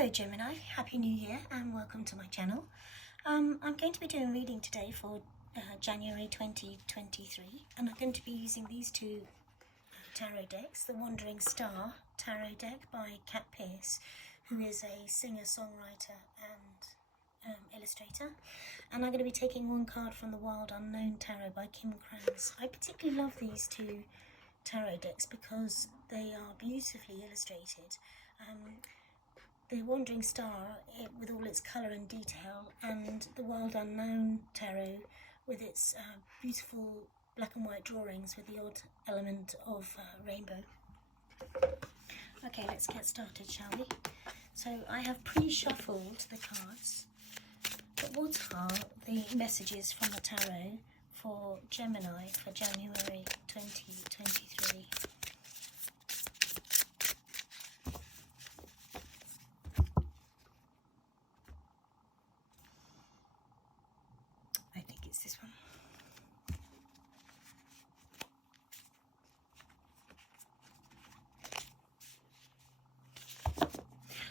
Hello Gemini, Happy New Year and welcome to my channel. I'm going to be doing a reading today for January 2023, and I'm going to be using these two tarot decks, the Wandering Star Tarot deck by Kat Pierce, who is a singer, songwriter and illustrator, and I'm going to be taking one card from the Wild Unknown Tarot by Kim Krans. I particularly love these two tarot decks because they are beautifully illustrated. The Wandering Star with all its colour and detail, and the Wild Unknown Tarot with its beautiful black and white drawings with the odd element of rainbow. Okay, let's get started, shall we? So I have pre-shuffled the cards, but what are the messages from the tarot for Gemini for January 2023? I think it's this one.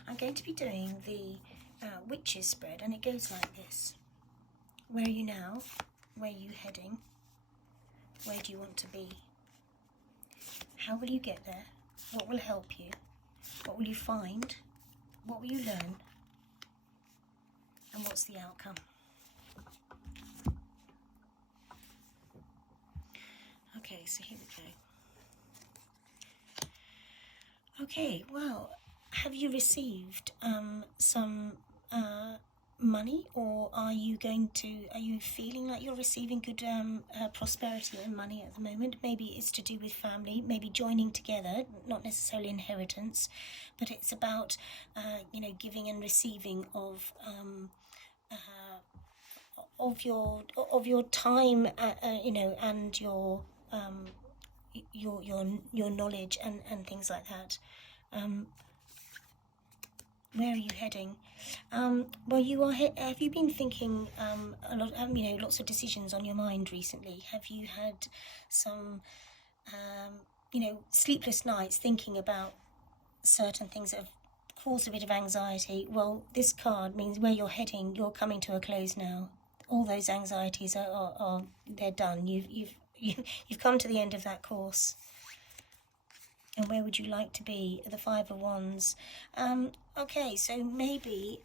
I'm going to be doing the Witches spread, and it goes like this. Where are you now? Where are you heading? Where do you want to be? How will you get there? What will help you? What will you find? What will you learn? And what's the outcome? Okay, so here we go. Okay, well, have you received some money, or are you feeling like you're receiving good prosperity and money at the moment? Maybe it's to do with family, maybe joining together, not necessarily inheritance, but it's about giving and receiving of your time, and your knowledge and things like that. Where are you heading? Well, you are. Have you been thinking a lot? Lots of decisions on your mind recently. Have you had some, sleepless nights thinking about certain things that have caused a bit of anxiety? Well, this card means where you're heading, you're coming to a close now. All those anxieties are they're done. You've come to the end of that course. And where would you like to be? The Five of Wands. Okay, so maybe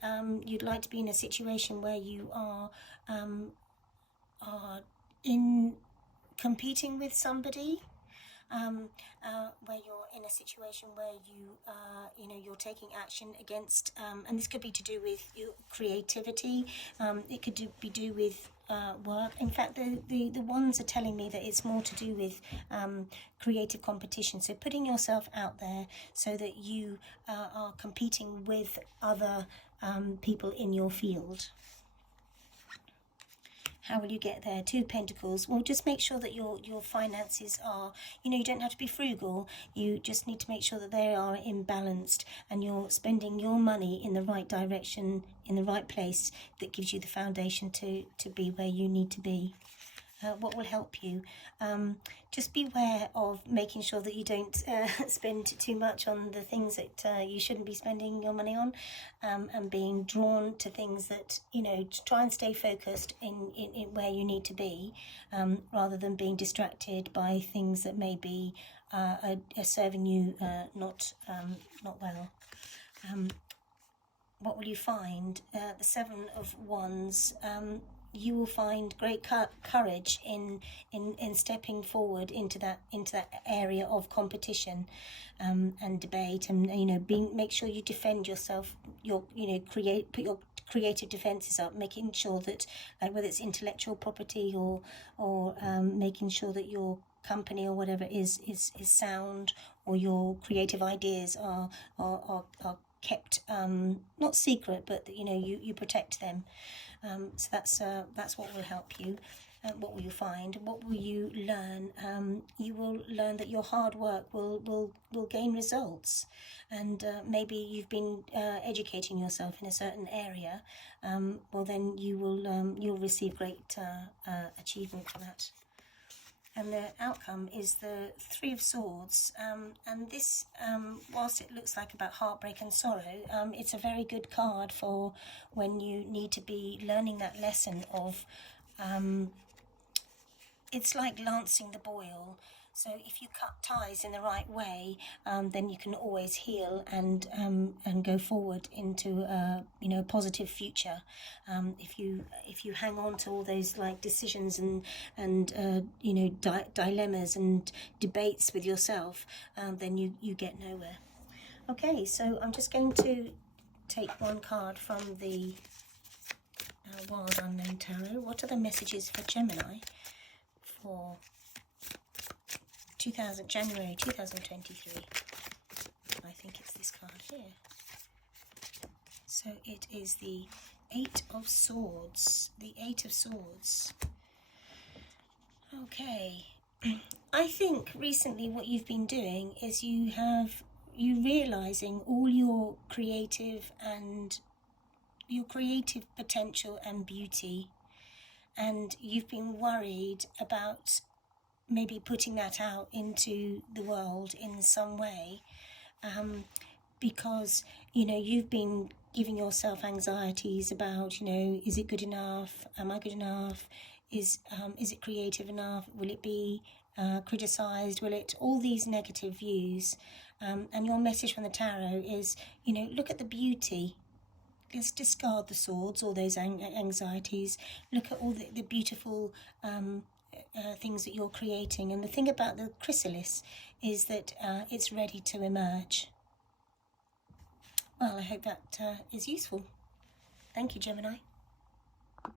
you'd like to be in a situation where you are in competing with somebody. Where you're in a situation where you're taking action against, and this could be to do with your creativity. It could be do with work. In fact, the ones are telling me that it's more to do with creative competition. So putting yourself out there so that you are competing with other people in your field. How will you get there? Two of Pentacles. Well, just make sure that your finances are, you don't have to be frugal. You just need to make sure that they are imbalanced and you're spending your money in the right direction, in the right place that gives you the foundation to be where you need to be. What will help you? Just beware of making sure that you don't spend too much on the things that you shouldn't be spending your money on, and being drawn to things that, try and stay focused in where you need to be, rather than being distracted by things that may be are serving you not well. What will you find? The Seven of Wands. You will find great courage in stepping forward into that area of competition and debate, and make sure you defend yourself. Put your creative defences up, making sure that whether it's intellectual property or making sure that your company or whatever is sound, or your creative ideas are kept not secret, but you protect them. So that's what will help you. What will you find? What will you learn? You will learn that your hard work will gain results, and maybe you've been educating yourself in a certain area. Well, then you'll receive great achievement for that. and the outcome is the Three of Swords. And this, whilst it looks like about heartbreak and sorrow, it's a very good card for when you need to be learning that lesson of, it's like lancing the boil. So if you cut ties in the right way, then you can always heal and go forward into a positive future. If you hang on to all those like decisions and dilemmas and debates with yourself, then you get nowhere. Okay, so I'm just going to take one card from the Wild Unknown Tarot. What are the messages for Gemini for January 2023. I think it's this card here. So it is the Eight of Swords. The Eight of Swords. Okay. I think recently what you've been doing is you realizing all your creative potential and beauty, and you've been worried about maybe putting that out into the world in some way, because you've been giving yourself anxieties about is it good enough, am I good enough, is it creative enough, will it be criticized, will it, all these negative views, and your message from the tarot is look at the beauty. Let's discard the swords, all those anxieties. Look at all the beautiful things that you're creating. And the thing about the chrysalis is that it's ready to emerge. Well, I hope that is useful. Thank you, Gemini.